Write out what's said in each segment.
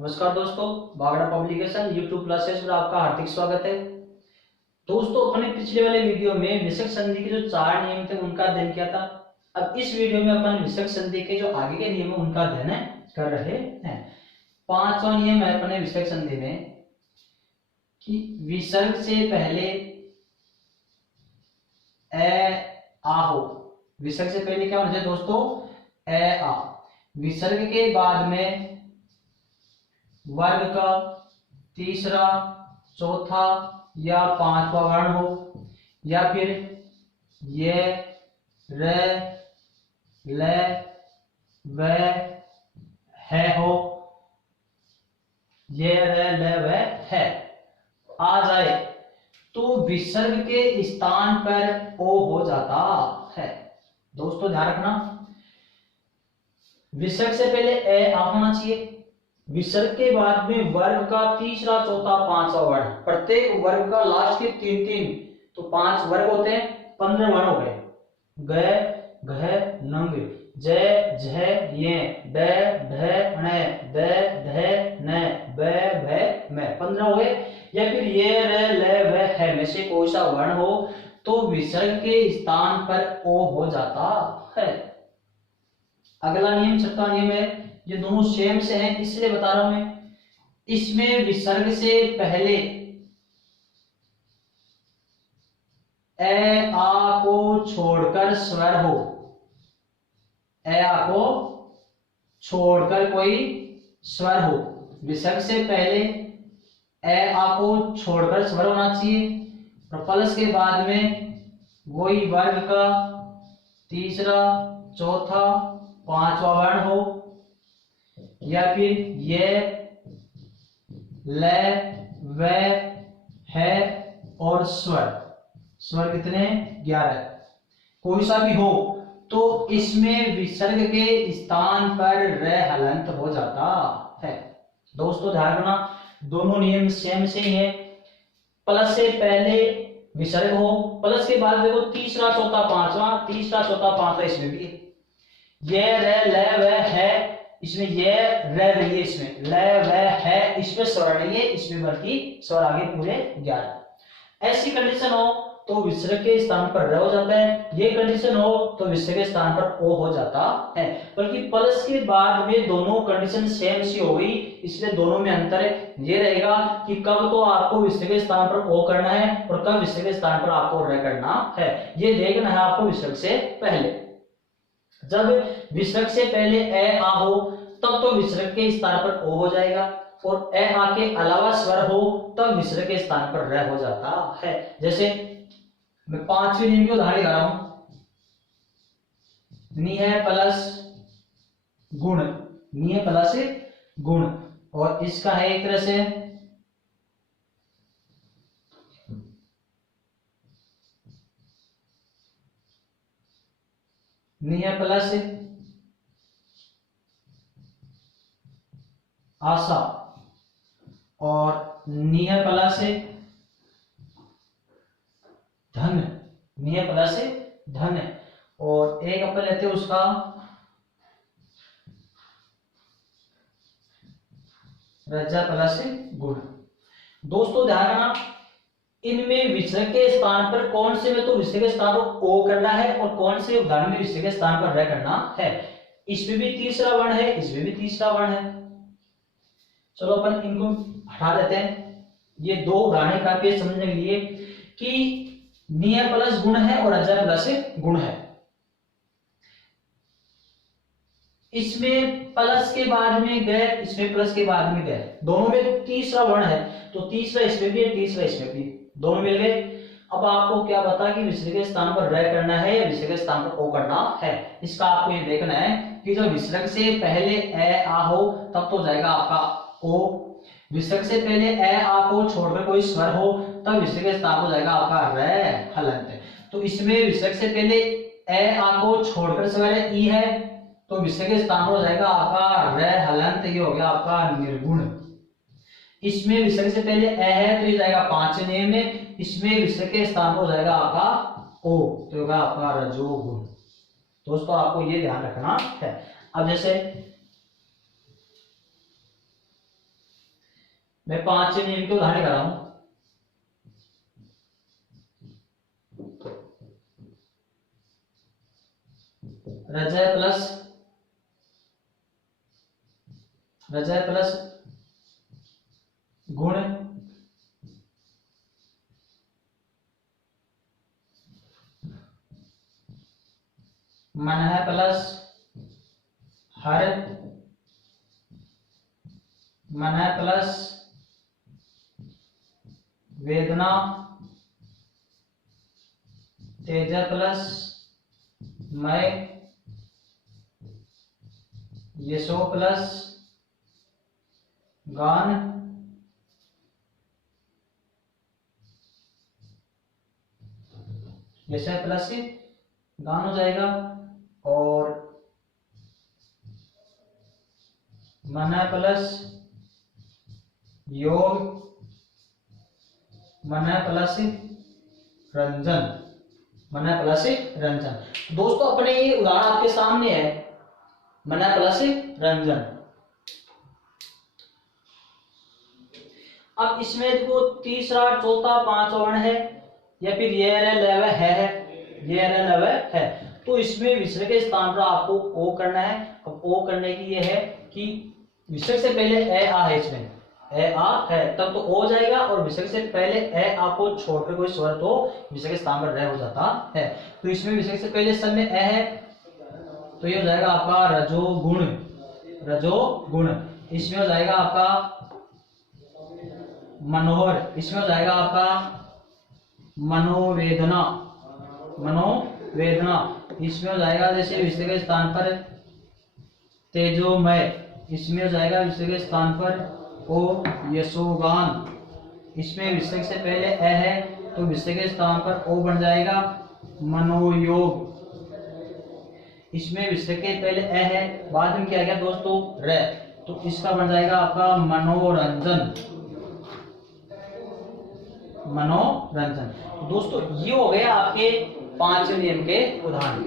नमस्कार दोस्तों, Bagda publication YouTube classes में आपका हार्दिक स्वागत है। दोस्तों, अपने पिछले वाले वीडियो में विषयक संधि के जो 4 नियम थे उनका अध्ययन किया था। अब इस वीडियो में अपन विषयक संधि के जो आगे के नियम है उनका अध्ययन कर रहे हैं। 5वां नियम है अपने विषयक संधि में कि विसर्ग से पहले ए आ हो। विसर्ग से पहले क्या होना चाहिए दोस्तों? ए आ। विसर्ग के बाद में वर्ग का तीसरा, चौथा या 5वां वर्ण हो, या फिर ये, रे, ले, वे, है हो। ये, रे, ले, वे, है आ जाए तो विसर्ग के स्थान पर ओ हो जाता है। दोस्तों ध्यान रखना, विसर्ग से पहले ए आ होना चाहिए। विसर्ग के बाद में वर्ग का तीसरा, चौथा, 5वां वर्ण। प्रत्येक वर्ग का लास्ट के 3 तो 5 वर्ग होते हैं, 15 वर्ण हो गए। ग, घ, नंग, जय, झ, ये, ड, ढ, ण, द, ध, न, ब, भ, म, 15 हो गए। या फिर ये, र, ल, व, है में से कोई सा वर्ण हो तो विसर्ग के स्थान पर ओ हो जाता है। अगला नियम 6वां नियम है, ये दोनों सेम से हैं इसलिए बता रहा हूं मैं। इसमें विसर्ग से पहले ए आ को छोड़कर स्वर हो। ए आ को छोड़कर कोई स्वर हो। विसर्ग से पहले ए आ को छोड़कर स्वर होना चाहिए और प्लस के बाद में वही वर्ग का तीसरा, चौथा, 5वां वर्ण हो, या फिर ये, ले, वे, है और स्वर। स्वर कितने? 11। कोई सा भी हो तो इसमें विसर्ग के स्थान पर र हलंत हो जाता है। दोस्तों ध्यान रखना, दोनों नियम सेम से ही है। प्लस से पहले विसर्ग हो, प्लस के बाद देखो तीसरा, चौथा, 5वां, तीसरा, चौथा, 5वां इसमें भी है। ये, रे, ले, वे, है, इसमें ये रह रही है, इसमें ल, व, है, इसमें स्वर नहीं है, इसमें बल्कि स्वर आगे पूरे 11। ऐसी कंडीशन हो तो विसर्ग के स्थान पर र हो जाता है। ये कंडीशन हो तो विसर्ग के स्थान पर ओ हो जाता है। बल्कि प्लस के बाद में दोनों कंडीशन सेम सी हो गई, इसलिए दोनों में अंतर ये रहेगा कि कब तो आपको विसर्ग के स्थान पर ओ करना है और कब विसर्ग के स्थान पर आपको र करना है। ये देखना है आपको विसर्ग से पहले। जब विसर्ग से पहले ए आ हो तब तो विसर्ग के स्थान पर ओ हो जाएगा, और ए आ के अलावा स्वर हो तब विसर्ग के स्थान पर र हो जाता है। जैसे मैं 5वें नियम की उदाहरण लगा रहा हूं। निह प्लस गुण, निह प्लस गुण, और इसका है एक तरह से निह प्लस आशा, और निह प्लस धन, निह प्लस धन, और एक अपन लेते हैं उसका रज्जा प्लस गुण। दोस्तों ध्यान रखना, इनमें विसर्ग के स्थान पर कौन से में तो विसर्ग के स्थान पर ओ करना है और कौन से उदाहरण में विसर्ग के स्थान पर र करना है। इसमें भी तीसरा वर्ण है, इसमें भी तीसरा वर्ण है। चलो अपन इनको हटा देते हैं। ये दो उदाहरण काफी समझने के लिए कि निय प्लस गुण है और अजय प्लस गुण है। इसमें प्लस के बाद में गए, इसमें प्लस के बाद में गए, दोनों में तीसरा वर्ण है तो तीसरा इसमें भी है, तीसरा इसमें भी, दोनों मिल गए। अब आपको क्या पता कि विसर्ग के स्थान पर र करना है या विसर्ग के स्थान पर ओ करना है। इसका आपको ये देखना है कि जो विसर्ग से पहले ए आ हो तब तो जाएगा आपका ओ। विसर्ग से पहले ए आ को छोड़कर कोई स्वर हो तब विसर्ग के स्थान पर जाएगा आपका र हलंत। तो इसमें विसर्ग से पहले ए आ को छोड़कर स्वर ई है तो विसर्ग के स्थान पर हो जाएगा आपका र हलंत, ये हो गया आपका निर्गुण। इसमें विसर्ग से पहले ए है तो ये जाएगा 5वें नियम में, इसमें विसर्ग के स्थान पर हो जाएगा आपका ओ, तो होगा आपका रजोगुण। दोस्तों आपको ये ध्यान रखना है। अब जैसे मैं 5वें नियम के उदाहरण कर रहा हूं। रजय प्लस गुण मनः प्लस हर मनः प्लस वेदना तेज प्लस मय यशो प्लस गान यशः प्लस गान हो जाएगा और मनः प्लस योग मनः प्लस रंजन मनः प्लस रंजन। दोस्तों अपने ये उदाहरण आपके सामने है, मनः प्लस रंजन। अब इसमें देखो तीसरा चौथा पांचवा वर्ण है या फिर ये लव है, तो इसमें विसर्ग के स्थान पर आपको ओ करना है। अब ओ करने की ये है कि विसर्ग से पहले ए आ है, इसमें ए आ है तब तो ओ जाएगा, और विसर्ग से पहले ए आ को छोड़कर कोई स्वर तो विसर्ग के स्थान पर रह हो जाता है। तो इसमें विसर्ग से पहले सब में ए है तो ये हो जाएगा आपका रजोगुण। इसमें हो जाएगा आपका मनोहर, इसमें हो जाएगा आपका मनोवेदना, इसमें हो जाएगा जैसे विसर्ग के स्थान पर तेजोमय, इसमें हो जाएगा विसर्ग के स्थान पर ओ यशोगान। इसमें विसर्ग से पहले ए है तो विसर्ग के स्थान पर ओ बन जाएगा मनोयोग। इसमें विसर्ग के पहले ए है, बाद में क्या गया दोस्तों रे, तो इसका बन जाएगा आपका मनोरंजन। दोस्तों ये हो गया आपके 5 नियम के उदाहरण।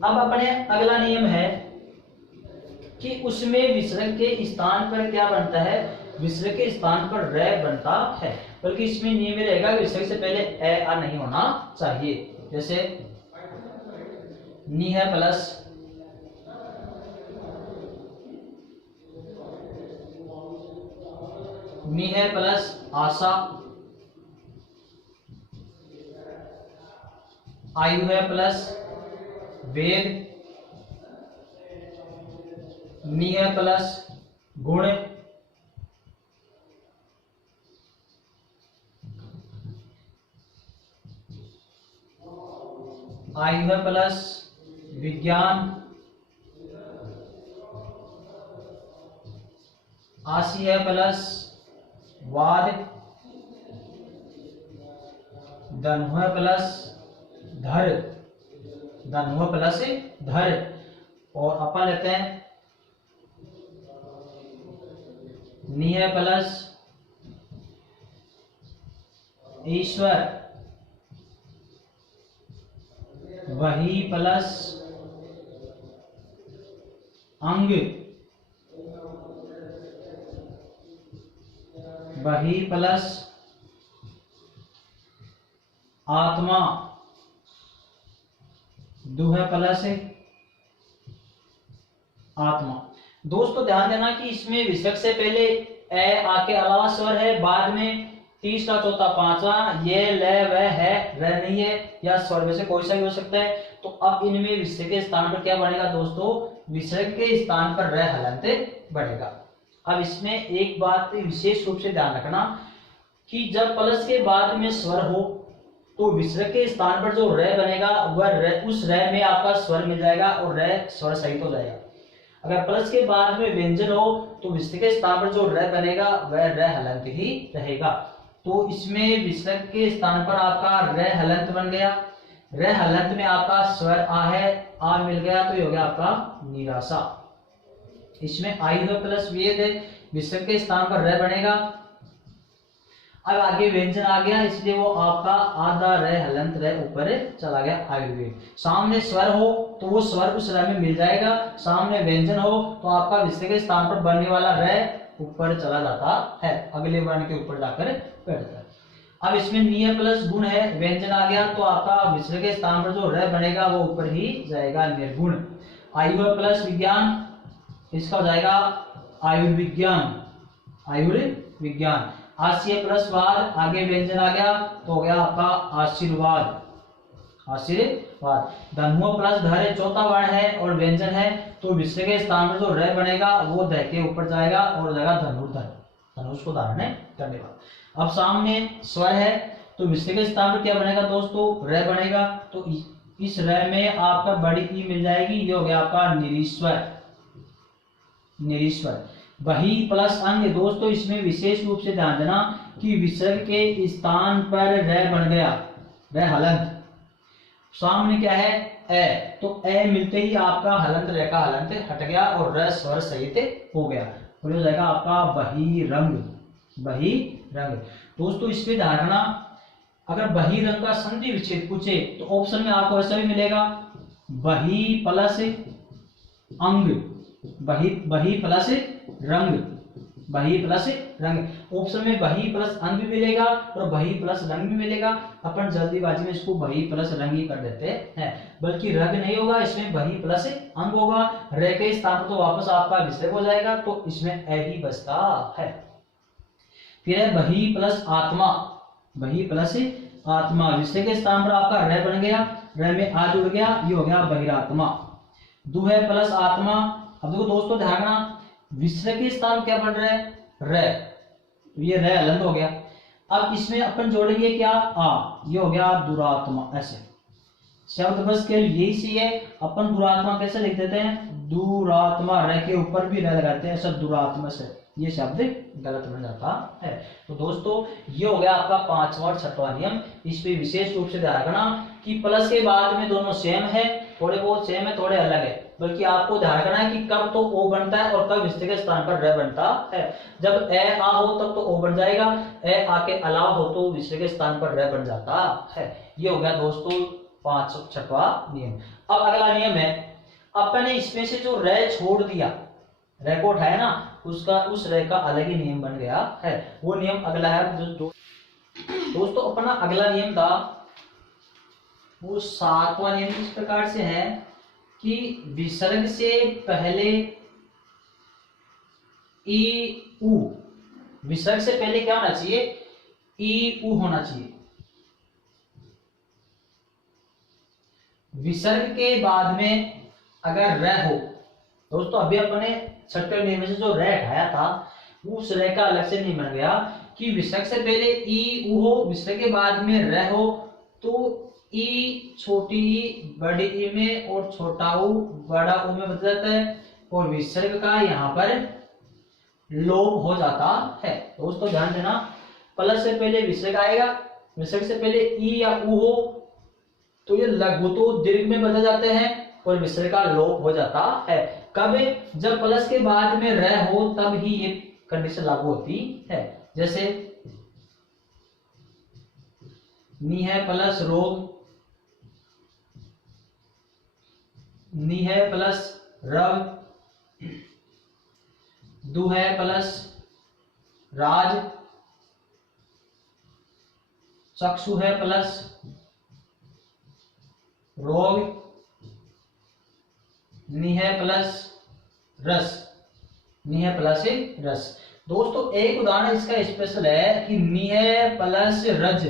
अब अपने अगला नियम है कि उसमें विसर्ग के स्थान पर क्या बनता है, विसर्ग के स्थान पर रे बनता है, बल्कि इसमें नियम में रहेगा विसर्ग से पहले ए आ नहीं होना चाहिए। जैसे नी है प्लस आशा, आयु है प्लस वेद, नी है प्लस गुण, आयु है प्लस विज्ञान, आशी है प्लस वाद, धनु है प्लस धर, और अपन लेते हैं नी है प्लस ईश्वर, वही प्लस अंग, वही प्लस आत्मा, दुह प्लस आत्मा। दोस्तों ध्यान देना कि इसमें विसर्ग से पहले ए आ के अलावा स्वर है, बाद में तीसरा चौथा पांचवा ये ल व है रह नहीं है, या स्वर में से कोई सा भी हो सकता है। तो अब इनमें विसर्ग के स्थान पर क्या बनेगा दोस्तों, विसर्ग के स्थान पर रह हलंत बढ़ेगा। अब इसमें एक बात विशेष रूप से ध्यान रखना कि जब प्लस के बाद में स्वर हो तो विसर्ग के स्थान पर जो र बनेगा वह उस र में आपका स्वर मिल जाएगा और र स्वर सहित हो जाएगा। अगर प्लस के बाद में व्यंजन हो तो विसर्ग के स्थान पर जो र बनेगा वह र हलंत ही रहेगा। तो इसमें विसर्ग के स्थान पर आपका र हलंत बन गया, र हलंत में आपका स्वर आ है, आ मिल गया तो ये हो गया आपका निराशा। इसमें आयु प्लस वेद है, विसर्ग के स्थान पर र बनेगा। अब आगे व्यंजन आ गया इसलिए वो आपका आधा र हलंत र ऊपर चला गया आयुर्वेद। सामने स्वर हो तो वो स्वर उस र में मिल जाएगा, सामने व्यंजन हो तो आपका विसर्ग के स्थान पर बनने वाला र ऊपर चला जाता है, अगले वर्ण के ऊपर जाकर बैठता है। अब इसमें निय प्लस गुण है, व्यंजन आ गया तो आपका विसर्ग के स्थान पर जो र बनेगा वो ऊपर ही जाएगा, निर्गुण। आयु प्लस विज्ञान, इसका हो जाएगा आयुर्विज्ञान, आयुर्विज्ञान। आश्चर्य प्लस वाद, आगे व्यंजन आ गया तो हो गया आपका आशीर्वाद, आशीर्वाद। धनुः प्लस धर चौथा वर्ण है और व्यंजन है, तो विसर्ग के स्थान पर जो र बनेगा वो ध के ऊपर जाएगा और हो जाएगा धनुर्धर, धनुष को धारण करने वाला। अब सामने स्वर है तो विसर्ग के स्थान पर क्या बनेगा दोस्तों, र बनेगा। तो इस र में आपका बड़ी ई मिल जाएगी, ये हो गया आपका निरीश्वर, निरीश्वर। वही प्लस अंग, दोस्तों इसमें विशेष रूप से ध्यान देना कि विसर्ग के स्थान पर र बन गया, र हलंत। सामने क्या है ए, तो ए मिलते ही आपका हलंत र का हलंत हट गया और र स्वर सहित हो गया, और हो जाएगा आपका बहिरंग, बहिरंग। दोस्तों इसमें ध्यान रखना, अगर बहिरंग का संधि विच्छेद पूछे तो ऑप्शन में आपको ऐसा भी मिलेगा, बही प्लस अंग, बही प्लस रंग, बही प्लस रंग। ऑप्शन में बही प्लस अंग भी मिलेगा और बही प्लस रंग भी मिलेगा। अपन जल्दीबाजी में इसको बही प्लस रंग ही कर देते हैं, बल्कि रंग नहीं होगा, इसमें बही प्लस अंग होगा। रे के स्थान पर तो वापस आपका विसर्ग हो जाएगा, तो इसमें ए ही बचता है। फिर है बही प्लस आत्मा, बही प्लस आत्मा। विसर्ग के स्थान पर आपका र बन गया, र में आ जुड़ गया, ये हो गया बहिरात्मा। दु है प्लस आत्मा। अब देखो दोस्तों ध्यान रखना, विसर्ग के स्थान क्या बन रहा है, र, ये र हलंत हो गया। अब इसमें अपन जोड़ेंगे क्या, आ, ये हो गया दुरात्मा। ऐसे शब्द बस के यही सी है, अपन दुरात्मा कैसे लिख देते हैं, दुरात्मा, र के ऊपर भी र लगाते हैं, ऐसा दुरात्मा से ये शब्द गलत बन जाता है। तो दोस्तों ये हो गया आपका पांचवा और छठवां नियम। इस पे विशेष रूप से ध्यान रखना कि प्लस के बाद में दोनों सेम है, थोड़े बहुत सेम है, थोड़े अलग है, बल्कि आपको ध्यान रखना है कि कब तो ओ बनता है और कब विसर्ग के स्थान पर र बनता है। जब ए आ हो तब तो ओ बन जाएगा, ए आ के अलावा हो तो विसर्ग के स्थान पर र बन जाता है। ये हो गया दोस्तों छठवां नियम। अब अगला नियम है, अपन ने इसमें से जो र छोड़ दिया, र को उठाया ना, उसका उस र का अलग ही नियम बन गया है। वो नियम अगला है दोस्तों अपना अगला नियम था वो सातवां नियम इस प्रकार से है कि विसर्ग से पहले ई उ, विसर्ग से पहले क्या होना चाहिए, ई उ होना चाहिए। विसर्ग के बाद में अगर र हो, दोस्तों अभी अपने छठे नियम से जो र हटाया था उस र का अलग से नहीं बन गया कि विसर्ग से पहले ई उ हो, विसर्ग के बाद में र हो, तो ई छोटी ई बड़ी ई में और छोटा उ बड़ा उ में बदल जाता है और विसर्ग का यहाँ पर लोप हो जाता है। दोस्तों ध्यान देना, प्लस से पहले विसर्ग आएगा, विसर्ग से पहले ई या उ हो तो ये लघु तो दीर्घ में बदल जाते हैं और विसर्ग का लोप हो जाता है। कब, जब प्लस के बाद में र हो तब ही ये कंडीशन लागू होती है। जैसे नी है प्लस रोग, नी है प्लस रव, दु है प्लस राज, चक्षु है प्लस रोग, नी है प्लस रस, नी है प्लस रस। दोस्तों एक उदाहरण इसका स्पेशल है कि नी है प्लस रज,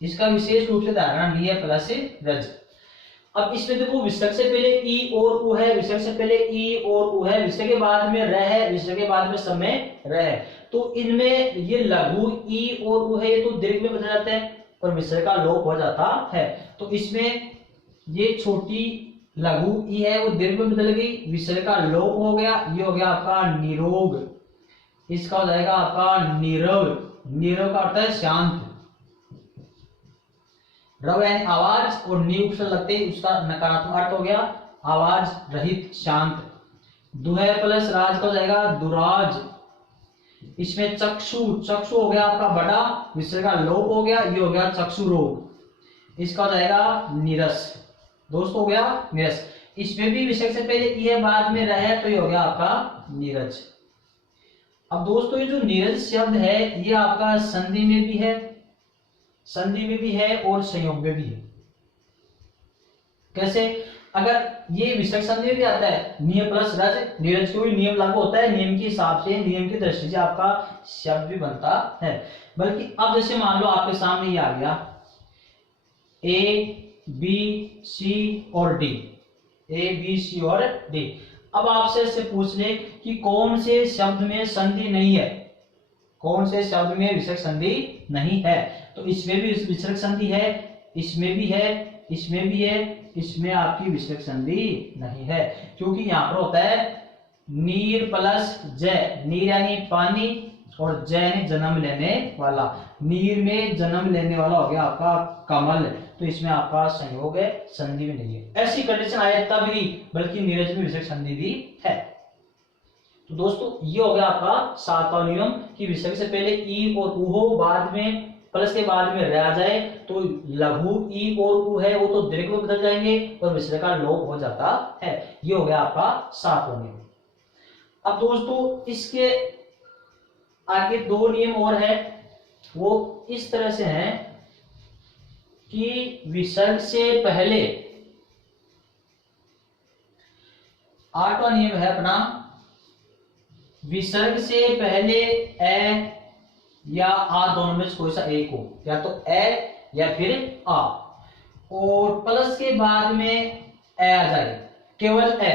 इसका विशेष रूप से धारणा नी है प्लस रज। अब इसमें देखो विसर्ग से पहले ई और उ है, विसर्ग से पहले ई और उ है, विसर्ग के बाद में र है, विसर्ग के बाद में समय र है, तो इनमें ये लघु ई और उ है, ये तो दीर्घ में बदल जाते हैं और विसर्ग का लोप हो जाता है। तो इसमें ये छोटी लघु ई है वो दीर्घ में बदल गई, विसर्ग का लोप हो गया, ये हो गया आपका निरोग, इसका हो जाएगा आपका नीरव, नीरव का अर्थ है शांत, रव यानी आवाज और नी उपसर्ग लगते उसका नकारात्मक अर्थ हो गया आवाज रहित शांत। दुहे प्लस राज का हो जाएगा दुराज, इसमें चक्षु, चक्षु हो गया आपका बड़ा, विसर्ग का लोप हो गया, ये हो गया चक्षु रोग, इसका हो जाएगा नीरस। दोस्तों हो गया नीरस, इसमें भी विसर्ग से पहले ये बाद में रहे तो ये हो गया आपका नीरज। अब दोस्तों ये जो नीरज शब्द है ये आपका संधि में भी है, संधि में भी है और संयोग में भी है। कैसे? अगर ये विसर्ग संधि में भी आता है, नियम प्लस रज, नीरज को भी नियम लागू होता है, नियम के हिसाब से, नियम की दृष्टि से आपका शब्द भी बनता है। बल्कि अब जैसे मान लो आपके सामने ये आ गया ए बी सी और डी, ए बी सी और डी। अब आपसे इससे पूछ ले कि कौन से शब्द में संधि नहीं है, कौन से शब्द में विसर्ग संधि नहीं है। तो इसमें भी विसर्ग संधि है, इसमें भी है, इसमें भी है, इसमें आपकी विसर्ग संधि नहीं है। क्योंकि यहां पर होता है नीर प्लस जय, नीर यानी पानी और जय यानी जन्म लेने वाला। नीर में जन्म लेने वाला हो गया आपका कमल, तो इसमें आपका संयोग है, संधि भी नहीं है। ऐसी कंडीशन आए तब ही, बल्कि नीरज में विसर्ग संधि भी है। तो दोस्तों ये हो गया आपका 7वां नियम कि विसर्ग से पहले ई और उ हो, बाद में प्लस के बाद में रह जाए तो लघु ई और उ है वो तो दीर्घ में बदल जाएंगे और विसर्ग का लोप हो जाता है। ये हो गया आपका 7वां नियम। अब दोस्तों इसके आगे 2 नियम और है, वो इस तरह से हैं कि विसर्ग से पहले 8वां नियम है अपना, विसर्ग से पहले ए या आ दोनों में से कोई सा एक हो, या तो ए या फिर आ, और प्लस के बाद में ए आ जाए, केवल ए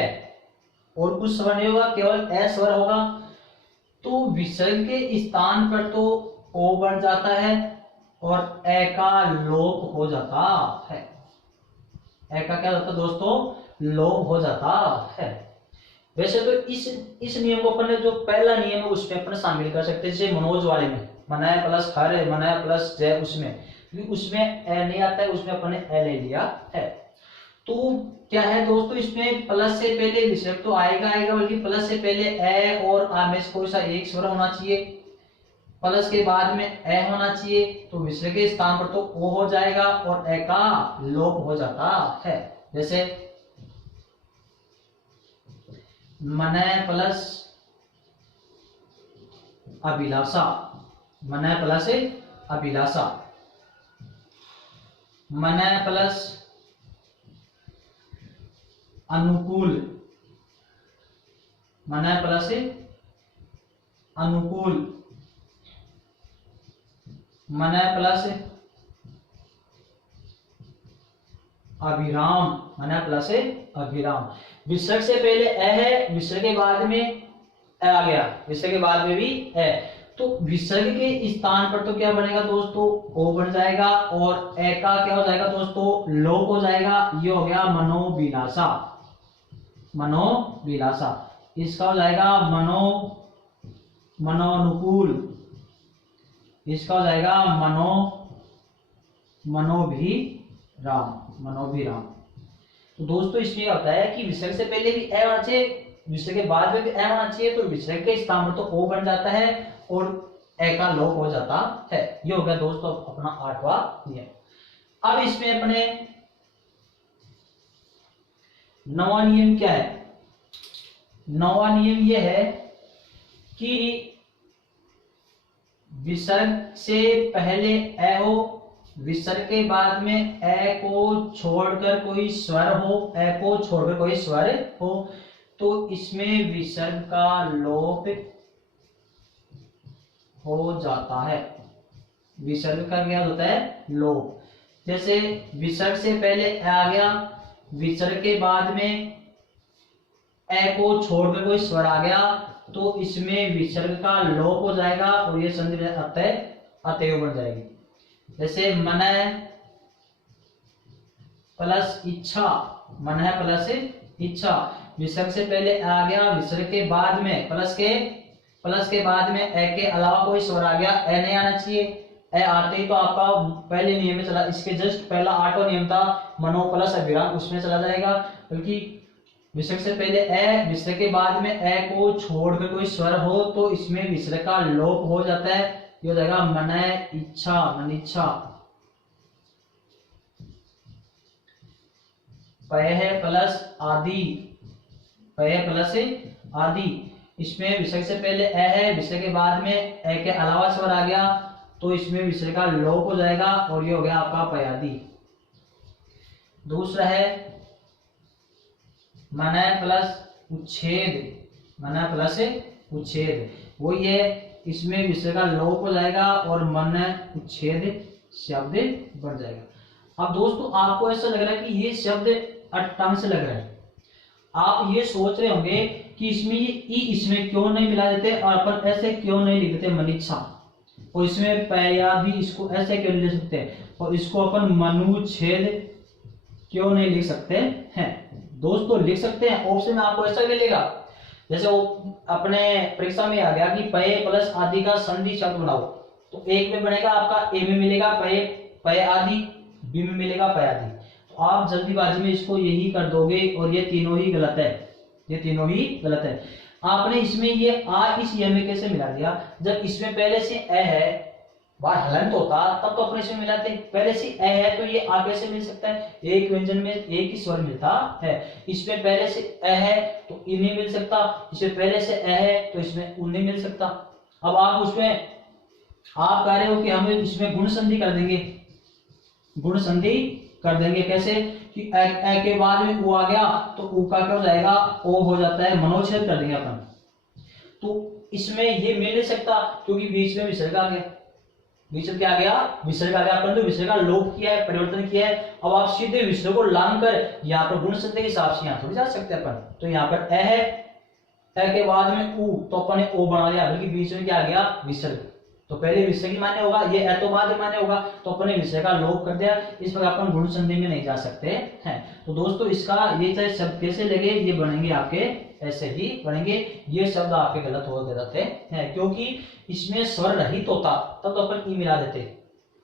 और कुछ स्वर नहीं होगा, केवल ए स्वर होगा, तो विसर्ग के स्थान पर तो ओ बन जाता है और ए का लोप हो जाता है। ए का क्या होता है दोस्तों? लोप हो जाता है। वैसे तो इस नियम को अपन जो पहला नियम है उसमें अपन शामिल कर सकते हैं, जैसे मनोज वाले में मनाया प्लस हर है, मनाया प्लस जय, उसमें ए नहीं आता है, उसमें अपन ने ए ले लिया है। तो क्या है दोस्तों, इसमें प्लस से पहले विसर्ग तो आएगा, बल्कि प्लस से पहले ए और आ में से कोई सा एक स्वर होना चाहिए, प्लस के बाद में ए होना चाहिए, तो विसर्ग के स्थान पर तो ओ हो जाएगा और ए का लोप हो जाता है। जैसे मनय प्लस अभिलाषा, मनय प्लस अभिलाषा, मनय प्लस अनुकूल, मनय प्लस अनुकूल, मनय प्लस अभिराम, मनय प्लस अभिराम। विसर्ग से पहले ए है, विसर्ग के बाद में ए आ गया, विसर्ग के बाद में भी ए, तो विसर्ग के स्थान पर तो क्या बनेगा दोस्तों? ओ बन जाएगा और ए का क्या हो जाएगा दोस्तों? लोप हो जाएगा। ये हो गया मनोविलासा, मनोविलासा। इसका हो जाएगा मनोनुकूल, इसका हो जाएगा मनोभिराम, मनोभिराम। तो दोस्तों इसमें होता है कि विसर्ग से पहले भी ए होना चाहिए, विसर्ग के बाद में भी ए होना चाहिए, तो विसर्ग के स्थान पर तो ओ बन जाता है और ए का लोप हो जाता है। ये हो गया दोस्तों अपना 8वां नियम। अब इसमें अपने 9वां नियम क्या है? 9वां नियम ये है कि विसर्ग से पहले ए हो, विसर्ग के बाद में ए को छोड़कर कोई स्वर हो, ए को छोड़कर कोई स्वर हो, तो इसमें विसर्ग का लोप हो जाता है। विसर्ग का क्या होता है? लोप। जैसे विसर्ग से पहले ए आ गया, विसर्ग के बाद में ए को छोड़कर कोई स्वर आ गया, तो इसमें विसर्ग का लोप हो जाएगा और ये संधि अतएव बन जाएगी। जैसे मनय प्लस इच्छा, मनय प्लस इच्छा, विसर्ग से पहले आ गया, विसर्ग के बाद में प्लस के बाद में ए के अलावा कोई स्वर आ गया, ए नहीं आना चाहिए, ए आते ही तो आपका पहले नियम में चला, इसके जस्ट पहला 8वां नियम था मनो प्लस अभिराम, उसमें चला जाएगा। बल्कि विसर्ग से पहले ए, विसर्ग के बाद में ए को छोड़कर कोई स्वर हो, तो इसमें विसर्ग का लोप हो जाता है। ये हो जाएगा मनय इच्छा, मनिच्छा। पय प्लस आदि, पय प्लस आदि, इसमें विसर्ग से पहले ए है, विसर्ग के बाद में ए के अलावा स्वर आ गया तो इसमें विसर्ग का लोप हो जाएगा और ये हो गया आपका पयादी। दूसरा है मनय प्लस उच्छेद, मनय प्लस उच्छेद, वो ये इसमें विसर्ग का लोप हो जाएगा और मनय उच्छेद शब्द बन जाएगा। अब दोस्तों आपको ऐसा लग रहा है कि ये शब्द अटंग से लग रहा है, आप ये सोच रहे होंगे कि इसमें ये ई इसमें क्यों नहीं मिला देते और अपन ऐसे क्यों नहीं लिख देते मनीषा, और इसमें पैया भी इसको ऐसे क्यों नहीं लिख सकते और इसको अपन मनुच्छेद क्यों नहीं लिख सकते हैं। दोस्तों लिख सकते हैं, ऑप्शन में आपको ऐसा मिलेगा जैसे वो अपने परीक्षा में आ गया कि पय प्लस आदि का संधि शब्द बनाओ, तो एक में बनेगा आपका ए में मिलेगा पय पय आदि, बी में मिलेगा पय आदि। तो आप जल्दीबाजी में इसको यही कर दोगे और ये तीनों ही गलत है, ये तीनों ही गलत है। आपने इसमें ये आ इस ये में कैसे मिला दिया, जब इसमें पहले से ए है, बार हलंत होता तब तो अपने इसमें मिलाते, पहले से ए है तो ये आ कैसे मिल सकता है, एक व्यंजन में एक ही स्वर मिलता है। इसमें पहले से ए है तो इ नहीं मिल सकता, इसमें पहले से ए है तो इसमें उ नहीं मिल सकता। अब आप उसमें आप कह रहे हो कि हम इसमें गुण संधि कर देंगे, गुण संधि कर देंगे कैसे कि ए के बाद में उ आ गया तो उ का क्या हो जाएगा, ओ हो जाता है, मनोच्छेद कर देंगे अपन। तो इसमें ये मिल नहीं सकता क्योंकि बीच में विसर्ग आ गया, बीच में क्या आ गया, विसर्ग आ गया। अपन तो विसर्ग का लोप किया है, परिवर्तन किया है। अब आप सीधे विसर्ग को लांग कर यहाँ पर गुण संधि के हिसाब से यहाँ थोड़ी जा सकते हैं अपन। तो यहाँ पर ए है, ए के बाद में उ तो अपन ने ओ बना लिया, बल्कि बीच में क्या आ गया, विसर्ग। तो पहले विसर्ग ही मान्य होगा, ये ए तो बाद में मान्य होगा, तो अपन ने विसर्ग का लोप कर दिया। इस प्रकार अपन गुण संधि में नहीं जा सकते हैं। तो दोस्तों इसका ये चाहे शब्द कैसे लगे, ये बनेंगे आपके ऐसे ही बनेंगे। ये शब्द आपके गलत हो जाते हैं क्योंकि इसमें स्वर रहित होता तब तो अपन ई मिला देते,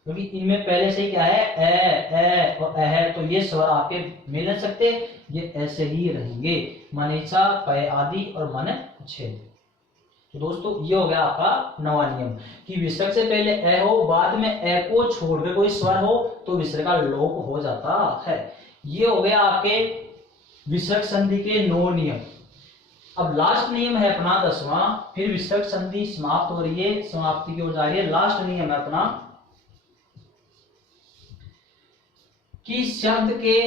क्योंकि इनमें पहले से क्या है ए और ए है, तो ये स्वर आपके मिल नहीं सकते, ये ऐसे ही रहेंगे, मनीषा पय आदि और मन उच्छेद। तो दोस्तों ये हो गया आपका नवा नियम कि विसर्ग से पहले ए हो, बाद में ए को छोड़कर कोई स्वर हो तो विसर्ग का लोप हो जाता है। ये हो गया आपके विसर्ग संधि के 9 नियम। अब लास्ट नियम है अपना 10वां, फिर विसर्ग संधि समाप्त हो रही है, समाप्ति की ओर जा रही है। लास्ट नियम है अपना कि शब्द के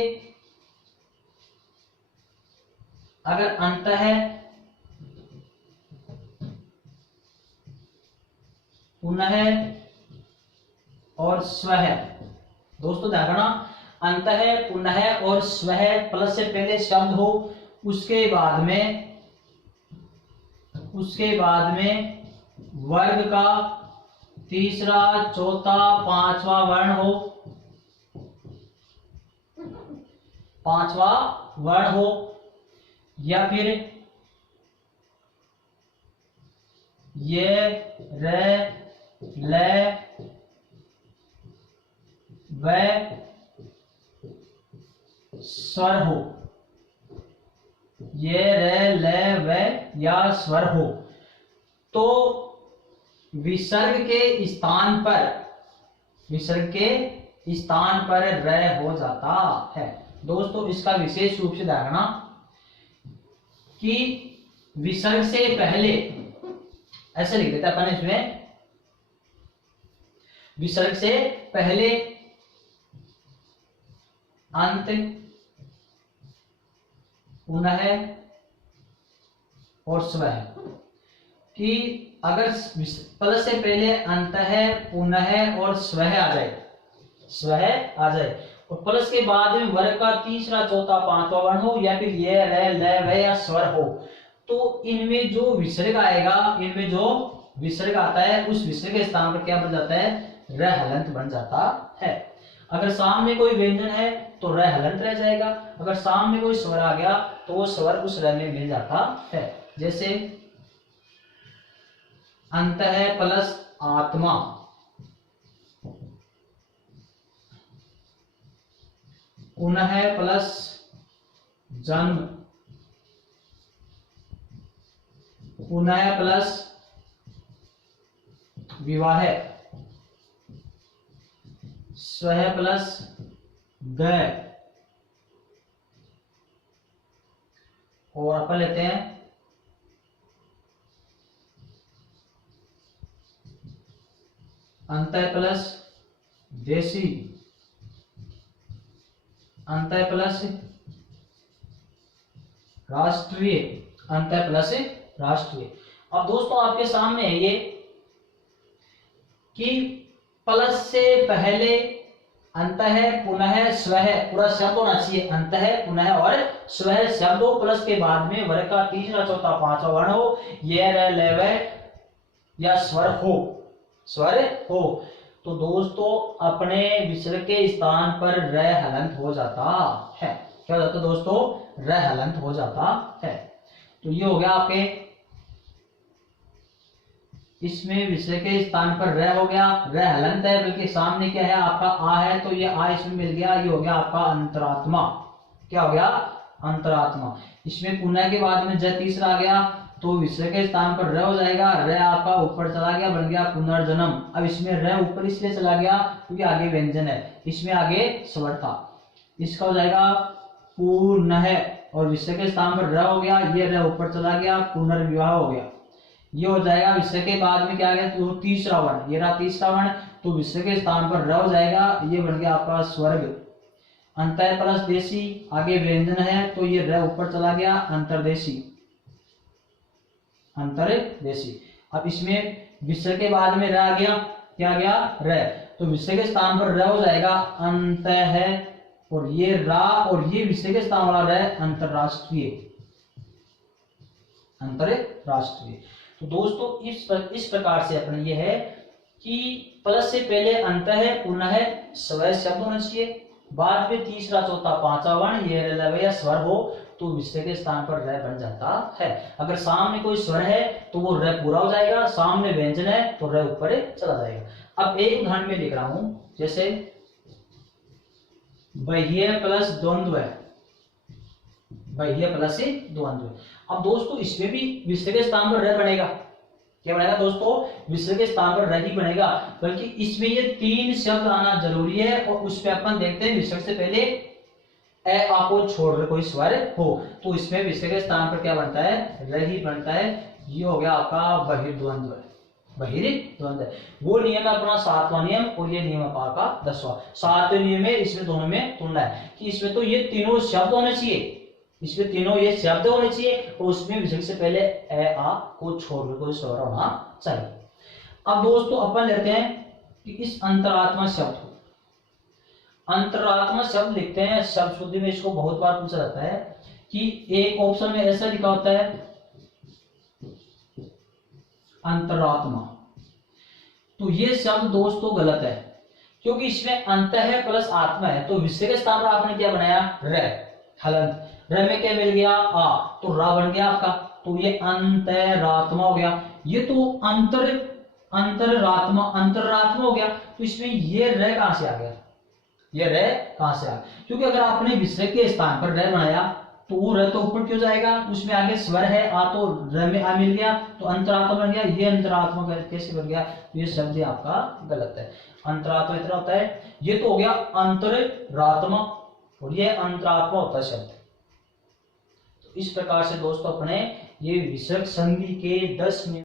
अगर अंत है, पुनः और स्वः, दोस्तों ध्यान रखना, अंत है, पुनः और स्वः प्लस से पहले शब्द हो, उसके बाद में वर्ग का तीसरा, चौथा, पांचवा वर्ण हो, पांचवा वर्ण हो, या फिर ये रे ले व स्वर हो, ये रे ले व या स्वर हो, तो विसर्ग के स्थान पर र हो जाता है। दोस्तों इसका विशेष रूप से ध्यान रखना कि विसर्ग से पहले ऐसे लिख देते अपन इसमें, विसर्ग से पहले अंत, पुनः और स्वः, कि अगर प्लस से पहले अंत है, पुनः और स्वः आ जाए और प्लस के बाद में वर्ग का तीसरा, चौथा, पांचवा वर्ण हो, या फिर ये रे ले व या स्वर हो, तो इनमें जो विसर्ग आएगा, इनमें जो विसर्ग आता है उस विसर्ग के स्थान पर क्या बन जाता है, र हलंत बन जाता है। अगर सामने कोई व्यंजन है तो र हलंत रह जाएगा, अगर सामने कोई स्वर आ गया तो वो स्वर उस र में मिल जाता है। जैसे अंत है प्लस आत्मा, पुनः प्लस जन्म, पुनः प्लस विवाह, स्वः प्लस ग, और अपन लेते हैं अंतः प्लस देशी, अंतः प्लस राष्ट्रीय, अंतः प्लस राष्ट्रीय। अब दोस्तों आपके सामने है ये कि प्लस से पहले अंतः पुनः स्वः पूरा शब्द होना चाहिए, अंतः पुनः और स्वः शब्द हो, प्लस के बाद में वर्ग का तीसरा चौथा पांचवा वर्ण हो, ये र ले वे या स्वर हो, स्वर हो। तो दोस्तों अपने विसर्ग के स्थान पर र हलंत हो जाता है। क्या हो जाता है दोस्तों? र हलंत हो जाता है। तो ये हो गया आपके, इसमें विसर्ग के स्थान पर र हो गया, र हलंत है, बल्कि सामने क्या है आपका आ है, तो ये आ इसमें मिल गया, ये हो गया आपका अंतरात्मा। क्या हो गया? अंतरात्मा। इसमें पुनः के बाद में ज तीसरा आ गया, तो विसर्ग के स्थान पर र हो जाएगा, र आपका ऊपर चला गया, बन गया पुनर्जन्म। अब इसमें र ऊपर इसलिए चला गया क्योंकि आगे व्यंजन है, इसमें आगे स्वर था, इसका हो जाएगा पुनः, और विसर्ग के स्थान पर र हो गया, ये र ऊपर चला गया, पुनर्विवाह हो गया। ये हो जाएगा विसर्ग के बाद में क्या आ गया? तो तीसरा वर्ण, ये रहा तीसरा वर्ण, तो विसर्ग के स्थान पर र हो जाएगा, ये बन गया आपका स्वर्ग। अंतः प्लस देशी, आगे व्यंजन है, तो ये र ऊपर चला गया, अंतर्देशी, अंतर्देशी। अब इसमें विसर्ग के बाद में र आ गया, क्या आ गया? र, तो विसर्ग के स्थान पर र हो जाएगा अंतः, और ये रा और ये विसर्ग के स्थान वाला र अंतरराष्ट्रीय, अंतरराष्ट्रीय। तो दोस्तों इस प्रकार से अपने ये है कि प्लस से पहले अंतः पुनः स्वर शब्द होना चाहिए, बाद में तीसरा चौथा पांचवा वर्ण ये र या स्वर हो, तो विसर्ग के स्थान पर र बन जाता है। अगर सामने कोई स्वर है तो वो र पूरा हो जाएगा, सामने व्यंजन है तो र ऊपर चला जाएगा। अब एक उदाहरण में लिख रहा हूं, जैसे बाह्य प्लस द्वंद्व, बाह्य प्लस द्वंद्व। अब दोस्तों इसमें भी विसर्ग के स्थान पर र बनेगा, क्या बनेगा दोस्तों? विसर्ग के स्थान पर र ही बनेगा, बल्कि इसमें ये तीन शब्द आना जरूरी है, और उस पर अपन देखते हैं विसर्ग से पहले ए आ को छोड़कर कोई स्वर हो, तो इसमें विसर्ग के स्थान पर क्या बनता है? र ही बनता है। ये हो गया आपका बहिर्द्वंद्व, बहिर्द्वंद्व। वो नियम है अपना 7वां नियम, और ये नियम आपका 10वां। 7वें नियम में इसमें दोनों में तुलना है कि इसमें तो ये तीनों शब्द होने चाहिए, इसमें तीनों ये शब्द होने चाहिए, और उसमें विसर्ग से पहले ए आ को छोड़कर कोई स्वर होना चाहिए। अब दोस्तों अपन लेते हैं कि इस अंतरात्मा शब्द को, अंतरात्मा शब्द लिखते हैं, शब्द शुद्धि में इसको बहुत बार पूछा जाता है कि एक ऑप्शन में ऐसा लिखा होता है अंतरात्मा, तो ये शब्द दोस्तों गलत है, क्योंकि इसमें अंतः प्लस आत्मा है, तो विसर्ग के स्थान पर आपने क्या बनाया? र, हलंत। र में क्या मिल गया? आ, तो रा बन गया आपका, तो ये अंतरात्मा हो गया। ये तो अंतरात्मा हो गया, तो इसमें ये र कहां से आ गया? ये र कहां से आ गया? क्योंकि अगर आपने विसर्ग के स्थान पर र बनाया तो वो र तो ऊपर क्यों जाएगा? उसमें आगे स्वर है आ, तो र में आ मिल गया, तो अंतरात्मा बन गया। ये अंतरात्मा कैसे बन गया? तो ये शब्द आपका गलत है। अंतरात्मा इतना होता है, ये तो हो गया अंतरात्मा, और ये अंतरात्मा होता है शब्द। तो इस प्रकार से दोस्तों अपने ये विसर्ग संधि के 10